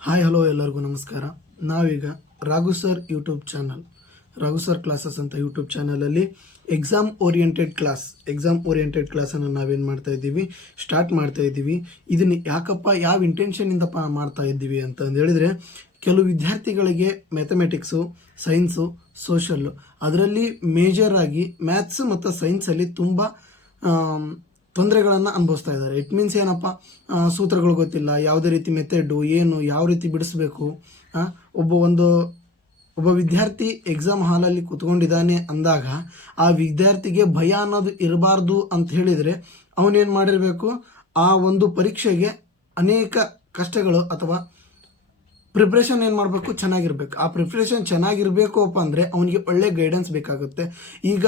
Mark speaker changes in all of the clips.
Speaker 1: Hi, hello ಎಲ್ಲರಿಗೂ ನಮಸ್ಕಾರ. ನಾವೀಗ Raghu sir YouTube channel Raghu sir classes ಅಂತ ಯೂಟ್ಯೂಬ್ ಚಾನಲಲ್ಲಿ exam oriented class exam oriented ಕ್ಲಾಸನ್ನು ನಾವೇನು ಮಾಡ್ತಾ ಇದ್ದೀವಿ? ಸ್ಟಾರ್ಟ್ ಮಾಡ್ತಾ ಇದ್ದೀವಿ. ಇದನ್ನು ಯಾಕಪ್ಪ, ಯಾವ ಇಂಟೆನ್ಷನಿಂದಪ್ಪ ಮಾಡ್ತಾ ಇದ್ದೀವಿ ಅಂತ ಹೇಳಿದರೆ ಕೆಲವು ವಿದ್ಯಾರ್ಥಿಗಳಿಗೆ ಮ್ಯಾಥಮೆಟಿಕ್ಸು ಸೈನ್ಸು ಸೋಷಲ್ಲು ಅದರಲ್ಲಿ ಮೇಜರ್ ಆಗಿ ಮ್ಯಾಥ್ಸ್ ಮತ್ತು ಸೈನ್ಸಲ್ಲಿ ತುಂಬ ತೊಂದರೆಗಳನ್ನು ಅನುಭವಿಸ್ತಾ ಇದ್ದಾರೆ. ಇಟ್ ಮೀನ್ಸ್ ಏನಪ್ಪ? ಸೂತ್ರಗಳು ಗೊತ್ತಿಲ್ಲ. ಯಾವುದೇ ರೀತಿ ಮೆಥಡು ಏನು, ಯಾವ ರೀತಿ ಬಿಡಿಸ್ಬೇಕು? ಒಬ್ಬ ಒಂದು, ಒಬ್ಬ ವಿದ್ಯಾರ್ಥಿ ಎಕ್ಸಾಮ್ ಹಾಲಲ್ಲಿ ಕುತ್ಕೊಂಡಿದ್ದಾನೆ ಅಂದಾಗ ಆ ವಿದ್ಯಾರ್ಥಿಗೆ ಭಯ ಅನ್ನೋದು ಇರಬಾರ್ದು ಅಂತ ಹೇಳಿದರೆ ಅವನೇನು ಮಾಡಿರಬೇಕು? ಆ ಒಂದು ಪರೀಕ್ಷೆಗೆ ಅನೇಕ ಕಷ್ಟಗಳು ಅಥವಾ ಪ್ರಿಪ್ರೇಷನ್ ಏನು ಮಾಡಬೇಕು? ಚೆನ್ನಾಗಿರ್ಬೇಕು. ಆ ಪ್ರಿಪ್ರೇಷನ್ ಚೆನ್ನಾಗಿರಬೇಕು ಅಪ್ಪ ಅಂದರೆ ಅವನಿಗೆ ಒಳ್ಳೆ ಗೈಡೆನ್ಸ್ ಬೇಕಾಗುತ್ತೆ. ಈಗ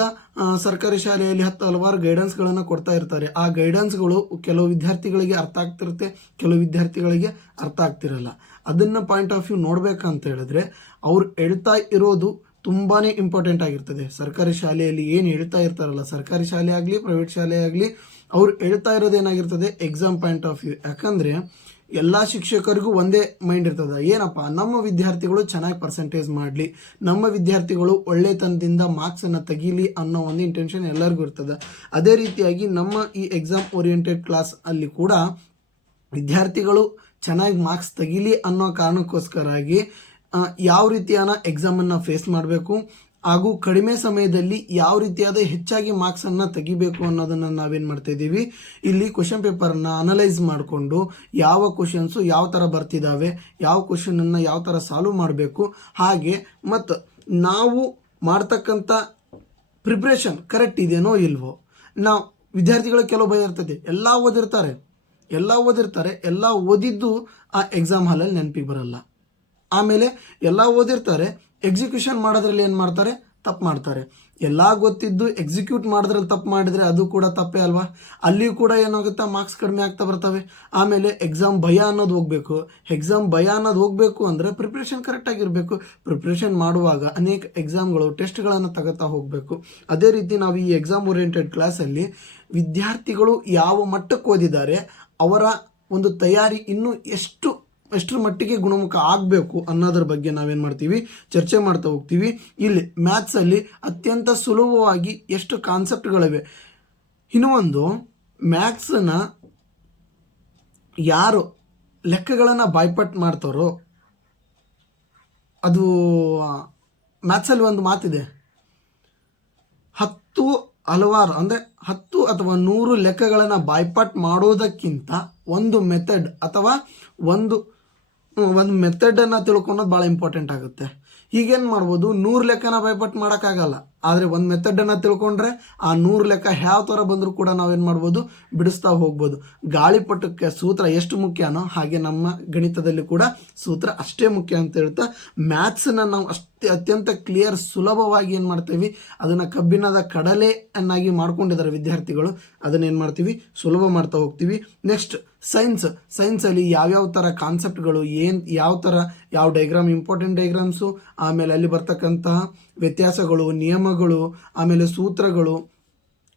Speaker 1: ಸರ್ಕಾರಿ ಶಾಲೆಯಲ್ಲಿ ಹತ್ತು ಹಲವಾರು ಗೈಡೆನ್ಸ್ಗಳನ್ನು ಕೊಡ್ತಾ ಇರ್ತಾರೆ. ಆ ಗೈಡೆನ್ಸ್ಗಳು ಕೆಲವು ವಿದ್ಯಾರ್ಥಿಗಳಿಗೆ ಅರ್ಥ ಆಗ್ತಿರುತ್ತೆ ಕೆಲವು ವಿದ್ಯಾರ್ಥಿಗಳಿಗೆ ಅರ್ಥ ಆಗ್ತಿರಲ್ಲ. ಅದನ್ನು ಪಾಯಿಂಟ್ ಆಫ್ ವ್ಯೂ ನೋಡಬೇಕಂತ ಹೇಳಿದ್ರೆ ಅವ್ರು ಹೇಳ್ತಾ ಇರೋದು ತುಂಬಾ ಇಂಪಾರ್ಟೆಂಟ್ ಆಗಿರ್ತದೆ. ಸರ್ಕಾರಿ ಶಾಲೆಯಲ್ಲಿ ಏನು ಹೇಳ್ತಾ ಇರ್ತಾರಲ್ಲ ಸರ್ಕಾರಿ ಶಾಲೆ ಆಗಲಿ ಪ್ರೈವೇಟ್ ಶಾಲೆ ಆಗಲಿ ಅವ್ರು ಹೇಳ್ತಾ ಇರೋದು ಏನಾಗಿರ್ತದೆ? ಎಕ್ಸಾಮ್ ಪಾಯಿಂಟ್ ಆಫ್ ವ್ಯೂ ಯಾಕಂದರೆ ಎಲ್ಲ ಶಿಕ್ಷಕರಿಗೂ ಒಂದೇ ಮೈಂಡ್ ಇರ್ತದೆ. ಏನಪ್ಪ, ನಮ್ಮ ವಿದ್ಯಾರ್ಥಿಗಳು ಚೆನ್ನಾಗಿ ಪರ್ಸೆಂಟೇಜ್ ಮಾಡಲಿ, ನಮ್ಮ ವಿದ್ಯಾರ್ಥಿಗಳು ಒಳ್ಳೆತನದಿಂದ ಮಾರ್ಕ್ಸನ್ನು ತೆಗೀಲಿ ಅನ್ನೋ ಒಂದು ಇಂಟೆನ್ಷನ್ ಎಲ್ಲರಿಗೂ ಇರ್ತದೆ. ಅದೇ ರೀತಿಯಾಗಿ ನಮ್ಮ ಈ ಎಕ್ಸಾಮ್ ಓರಿಯೆಂಟೆಡ್ ಕ್ಲಾಸ್ ಅಲ್ಲಿ ಕೂಡ ವಿದ್ಯಾರ್ಥಿಗಳು ಚೆನ್ನಾಗಿ ಮಾರ್ಕ್ಸ್ ತೆಗೀಲಿ ಅನ್ನೋ ಕಾರಣಕ್ಕೋಸ್ಕರಾಗಿ ಯಾವ ರೀತಿಯಾನ ಎಕ್ಸಾಮನ್ನು ಫೇಸ್ ಮಾಡಬೇಕು ಹಾಗೂ ಕಡಿಮೆ ಸಮಯದಲ್ಲಿ ಯಾವ ರೀತಿಯಾದ ಹೆಚ್ಚಾಗಿ ಮಾರ್ಕ್ಸನ್ನು ತೆಗಿಬೇಕು ಅನ್ನೋದನ್ನು ನಾವೇನು ಮಾಡ್ತಾ ಇದ್ದೀವಿ? ಇಲ್ಲಿ ಕ್ವಶನ್ ಪೇಪರನ್ನ ಅನಲೈಸ್ ಮಾಡಿಕೊಂಡು ಯಾವ ಕ್ವಶನ್ಸು ಯಾವ ಥರ ಬರ್ತಿದ್ದಾವೆ ಯಾವ ಕ್ವಶನನ್ನು ಯಾವ ಥರ ಸಾಲ್ವ್ ಮಾಡಬೇಕು, ಹಾಗೆ ಮತ್ತು ನಾವು ಮಾಡ್ತಕ್ಕಂಥ ಪ್ರಿಪ್ರೇಷನ್ ಕರೆಕ್ಟ್ ಇದೆಯೋ ಇಲ್ವೋ? ನಾವು ವಿದ್ಯಾರ್ಥಿಗಳು ಕೆಲವು ಭಯ ಇರ್ತದೆ, ಎಲ್ಲ ಓದಿರ್ತಾರೆ ಎಲ್ಲ ಓದಿರ್ತಾರೆ, ಎಲ್ಲ ಓದಿದ್ದು ಆ ಎಕ್ಸಾಮ್ ಹಾಲಲ್ಲಿ ನೆನಪಿಗೆ ಬರಲ್ಲ. ಆಮೇಲೆ ಎಲ್ಲ ಓದಿರ್ತಾರೆ ಎಕ್ಸಿಕ್ಯೂಷನ್ ಮಾಡೋದ್ರಲ್ಲಿ ಏನು ಮಾಡ್ತಾರೆ? ತಪ್ಪು ಮಾಡ್ತಾರೆ. ಎಲ್ಲ ಗೊತ್ತಿದ್ದು ಎಕ್ಸಿಕ್ಯೂಟ್ ಮಾಡಿದ್ರಲ್ಲಿ ತಪ್ಪು ಮಾಡಿದರೆ ಅದು ಕೂಡ ತಪ್ಪೇ ಅಲ್ವಾ? ಅಲ್ಲಿಯೂ ಕೂಡ ಏನಾಗುತ್ತೆ? ಮಾರ್ಕ್ಸ್ ಕಡಿಮೆ ಆಗ್ತಾ ಬರ್ತವೆ. ಆಮೇಲೆ ಎಕ್ಸಾಮ್ ಭಯ ಅನ್ನೋದು ಹೋಗಬೇಕು. ಎಕ್ಸಾಮ್ ಭಯ ಅನ್ನೋದು ಹೋಗಬೇಕು ಅಂದರೆ ಪ್ರಿಪ್ರೇಷನ್ ಕರೆಕ್ಟಾಗಿರಬೇಕು ಪ್ರಿಪ್ರೇಷನ್ ಮಾಡುವಾಗ ಅನೇಕ ಎಕ್ಸಾಮ್ಗಳು ಟೆಸ್ಟ್ಗಳನ್ನು ತಗೋತಾ ಹೋಗಬೇಕು. ಅದೇ ರೀತಿ ನಾವು ಈ ಎಕ್ಸಾಮ್ ಓರಿಯೆಂಟೆಡ್ ಕ್ಲಾಸಲ್ಲಿ ವಿದ್ಯಾರ್ಥಿಗಳು ಯಾವ ಮಟ್ಟಕ್ಕೆ ಓದಿದ್ದಾರೆ, ಅವರ ಒಂದು ತಯಾರಿ ಇನ್ನೂ ಎಷ್ಟು ಎಷ್ಟರ ಮಟ್ಟಿಗೆ ಗುಣಮುಖ ಆಗಬೇಕು ಅನ್ನೋದ್ರ ಬಗ್ಗೆ ನಾವೇನು ಮಾಡ್ತೀವಿ? ಚರ್ಚೆ ಮಾಡ್ತಾ ಹೋಗ್ತೀವಿ. ಇಲ್ಲಿ ಮ್ಯಾಥ್ಸಲ್ಲಿ ಅತ್ಯಂತ ಸುಲಭವಾಗಿ ಎಷ್ಟು ಕಾನ್ಸೆಪ್ಟ್ಗಳಿವೆ ಇನ್ನೂ ಒಂದು ಮ್ಯಾಥ್ಸನ್ನ ಯಾರು ಲೆಕ್ಕಗಳನ್ನು ಬಾಯ್ಪಟ್ ಮಾಡ್ತಾರೋ, ಅದು ಮ್ಯಾಥ್ಸಲ್ಲಿ ಒಂದು ಮಾತಿದೆ. ಹತ್ತು ಹಲವಾರು, ಅಂದರೆ ಹತ್ತು ಅಥವಾ ನೂರು ಲೆಕ್ಕಗಳನ್ನು ಬಾಯ್ಪಾಟ್ ಮಾಡೋದಕ್ಕಿಂತ ಒಂದು ಮೆಥಡ್ ಅಥವಾ ಒಂದು ಒಂದು ಮೆಥಡನ್ನು ತಿಳ್ಕೊಳೋದು ಭಾಳ ಇಂಪಾರ್ಟೆಂಟ್ ಆಗುತ್ತೆ. ಈಗೇನು ಮಾಡ್ಬೋದು? ನೂರು ಲೆಕ್ಕನ ಬಾಯ್ಪಾಟ್ ಮಾಡೋಕ್ಕಾಗಲ್ಲ ಆದರೆ ಒಂದು ಮೆಥಡನ್ನು ತಿಳ್ಕೊಂಡ್ರೆ ಆ ನೂರು ಲೆಕ್ಕ ಯಾವ ಥರ ಬಂದರೂ ಕೂಡ ನಾವೇನು ಮಾಡ್ಬೋದು? ಬಿಡಿಸ್ತಾ ಹೋಗ್ಬೋದು. ಗಾಳಿಪಟಕ್ಕೆ ಸೂತ್ರ ಎಷ್ಟು ಮುಖ್ಯನೋ ಹಾಗೆ ನಮ್ಮ ಗಣಿತದಲ್ಲಿ ಕೂಡ ಸೂತ್ರ ಅಷ್ಟೇ ಮುಖ್ಯ ಅಂತ ಹೇಳ್ತಾ ಮ್ಯಾಥ್ಸನ್ನು ನಾವು ಅಷ್ಟೇ ಅತ್ಯಂತ ಕ್ಲಿಯರ್ ಸುಲಭವಾಗಿ ಏನು ಮಾಡ್ತೀವಿ? ಅದನ್ನು ಕಬ್ಬಿಣದ ಕಡಲೆ ಅನ್ನಾಗಿ ಮಾಡ್ಕೊಂಡಿದ್ದಾರೆ ವಿದ್ಯಾರ್ಥಿಗಳು. ಅದನ್ನು ಏನು ಮಾಡ್ತೀವಿ? ಸುಲಭ ಮಾಡ್ತಾ ಹೋಗ್ತೀವಿ. ನೆಕ್ಸ್ಟ್ ಸೈನ್ಸ್ ಸೈನ್ಸಲ್ಲಿ ಯಾವ್ಯಾವ ಥರ ಕಾನ್ಸೆಪ್ಟ್ಗಳು ಏನು, ಯಾವ ಥರ ಯಾವ ಡೈಗ್ರಾಮ್ ಇಂಪಾರ್ಟೆಂಟ್ ಡೈಗ್ರಾಮ್ಸು ಆಮೇಲೆ ಅಲ್ಲಿ ಬರ್ತಕ್ಕಂತಹ ವ್ಯತ್ಯಾಸಗಳು ನಿಯಮಗಳು ಆಮೇಲೆ ಸೂತ್ರಗಳು,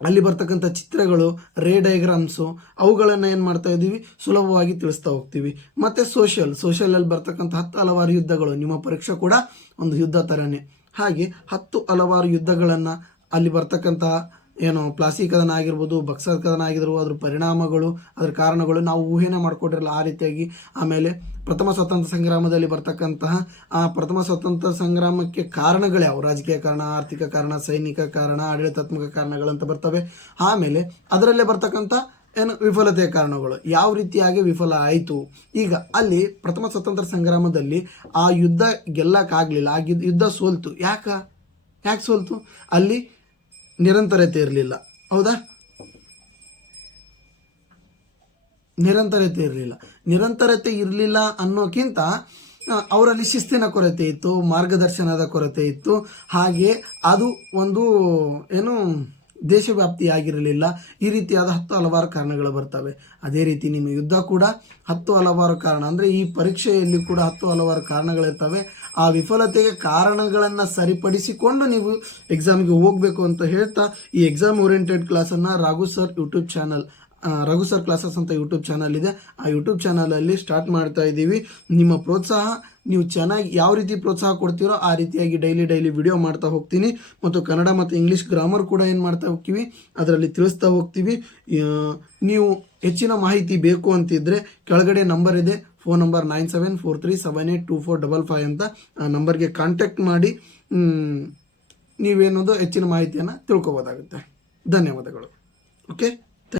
Speaker 1: ಅಲ್ಲಿ ಬರ್ತಕ್ಕಂಥ ಚಿತ್ರಗಳು, ರೇ ಡಯಾಗ್ರಾಮ್ಸು ಅವುಗಳನ್ನು ಏನು ಮಾಡ್ತಾ ಇದ್ದೀವಿ? ಸುಲಭವಾಗಿ ತಿಳಿಸ್ತಾ ಹೋಗ್ತೀವಿ. ಮತ್ತು ಸೋಷಿಯಲ್, ಸೋಷಿಯಲಲ್ಲಿ ಬರ್ತಕ್ಕಂಥ ಹತ್ತು ಹಲವಾರು ಯುದ್ಧಗಳು. ನಿಮ್ಮ ಪರೀಕ್ಷೆ ಕೂಡ ಒಂದು ಯುದ್ಧ ಥರನೇ ಹಾಗೆ ಹತ್ತು ಹಲವಾರು ಯುದ್ಧಗಳನ್ನು ಅಲ್ಲಿ ಬರ್ತಕ್ಕಂತಹ ಏನು ಪ್ಲಾಸ್ಟಿಕ್ ಕದನ ಆಗಿರ್ಬೋದು ಬಕ್ಸರ್ ಕದನ ಆಗಿದ್ರು ಅದ್ರ ಪರಿಣಾಮಗಳು, ಅದ್ರ ಕಾರಣಗಳು ನಾವು ಊಹೆನ ಮಾಡಿಕೊಟ್ಟಿರಲ್ಲ ಆ ರೀತಿಯಾಗಿ. ಆಮೇಲೆ ಪ್ರಥಮ ಸ್ವಾತಂತ್ರ್ಯ ಸಂಗ್ರಾಮದಲ್ಲಿ ಬರ್ತಕ್ಕಂತಹ ಆ ಪ್ರಥಮ ಸ್ವಾತಂತ್ರ್ಯ ಸಂಗ್ರಾಮಕ್ಕೆ ಕಾರಣಗಳು ಯಾವ ರಾಜಕೀಯ ಕಾರಣ, ಆರ್ಥಿಕ ಕಾರಣ, ಸೈನಿಕ ಕಾರಣ, ಆಡಳಿತಾತ್ಮಕ ಕಾರಣಗಳಂತ ಬರ್ತವೆ. ಆಮೇಲೆ ಅದರಲ್ಲೇ ಬರ್ತಕ್ಕಂಥ ಏನು ವಿಫಲತೆಯ ಕಾರಣಗಳು. ಯಾವ ರೀತಿಯಾಗಿ ವಿಫಲ ಆಯಿತು? ಈಗ ಅಲ್ಲಿ ಪ್ರಥಮ ಸ್ವತಂತ್ರ ಸಂಗ್ರಾಮದಲ್ಲಿ ಆ ಯುದ್ಧ ಗೆಲ್ಲಕ್ಕಾಗಲಿಲ್ಲ. ಆ ಯುದ್ಧ ಸೋಲ್ತು. ಯಾಕೆ? ಯಾಕೆ ಸೋಲ್ತು? ಅಲ್ಲಿ ನಿರಂತರತೆ ಇರಲಿಲ್ಲ. ಹೌದಾ? ನಿರಂತರತೆ ಇರಲಿಲ್ಲ. ನಿರಂತರತೆ ಇರಲಿಲ್ಲ ಅನ್ನೋಕ್ಕಿಂತ ಅವರಲ್ಲಿ ಶಿಸ್ತಿನ ಕೊರತೆ ಇತ್ತು, ಮಾರ್ಗದರ್ಶನದ ಕೊರತೆ ಇತ್ತು. ಹಾಗೆ ಅದು ಒಂದು, ಏನು, ದೇಶವ್ಯಾಪ್ತಿ ಆಗಿರಲಿಲ್ಲ. ಈ ರೀತಿಯಾದ ಹತ್ತು ಹಲವಾರು ಕಾರಣಗಳು ಬರ್ತವೆ. ಅದೇ ರೀತಿ ನಿಮ್ಮ ಯುದ್ಧ ಕೂಡ ಹತ್ತು ಹಲವಾರು ಕಾರಣ. ಅಂದರೆ ಈ ಪರೀಕ್ಷೆಯಲ್ಲಿ ಕೂಡ ಹತ್ತು ಹಲವಾರು ಕಾರಣಗಳಿರ್ತವೆ. ಆ ವಿಫಲತೆಗೆ ಕಾರಣಗಳನ್ನು ಸರಿಪಡಿಸಿಕೊಂಡು ನೀವು ಎಕ್ಸಾಮ್ಗೆ ಹೋಗಬೇಕು ಅಂತ ಹೇಳ್ತಾ ಈ exam oriented ಕ್ಲಾಸನ್ನು Raghu sir YouTube channel Raghu sir classes ಅಂತ ಯೂಟ್ಯೂಬ್ ಚಾನಲ್ ಇದೆ. ಆ ಯೂಟ್ಯೂಬ್ ಚಾನಲಲ್ಲಿ ಸ್ಟಾರ್ಟ್ ಮಾಡ್ತಾ ಇದ್ದೀವಿ. ನಿಮ್ಮ ಪ್ರೋತ್ಸಾಹ, ನೀವು ಚೆನ್ನಾಗಿ ಯಾವ ರೀತಿ ಪ್ರೋತ್ಸಾಹ ಕೊಡ್ತೀರೋ ಆ ರೀತಿಯಾಗಿ ಡೈಲಿ ಡೈಲಿ ವಿಡಿಯೋ ಮಾಡ್ತಾ ಹೋಗ್ತೀನಿ. ಮತ್ತು ಕನ್ನಡ ಮತ್ತು ಇಂಗ್ಲೀಷ್ ಗ್ರಾಮರ್ ಕೂಡ ಏನು ಮಾಡ್ತಾ ಹೋಗ್ತೀವಿ? ಅದರಲ್ಲಿ ತಿಳಿಸ್ತಾ ಹೋಗ್ತೀವಿ. ನೀವು ಹೆಚ್ಚಿನ ಮಾಹಿತಿ ಬೇಕು ಅಂತಿದ್ದರೆ ಕೆಳಗಡೆ ನಂಬರ್ ಇದೆ. Phone number nine seven four three seven eight two four double five ಅಂತ, ಆ, ನಂಬರ್ಗೆ ಕಾಂಟ್ಯಾಕ್ಟ್ ಮಾಡಿ ನೀವೇನೋದು ಹೆಚ್ಚಿನ ಮಾಹಿತಿಯನ್ನು ತಿಳ್ಕೊಬೋದಾಗುತ್ತೆ. ಧನ್ಯವಾದಗಳು. ಓಕೆ?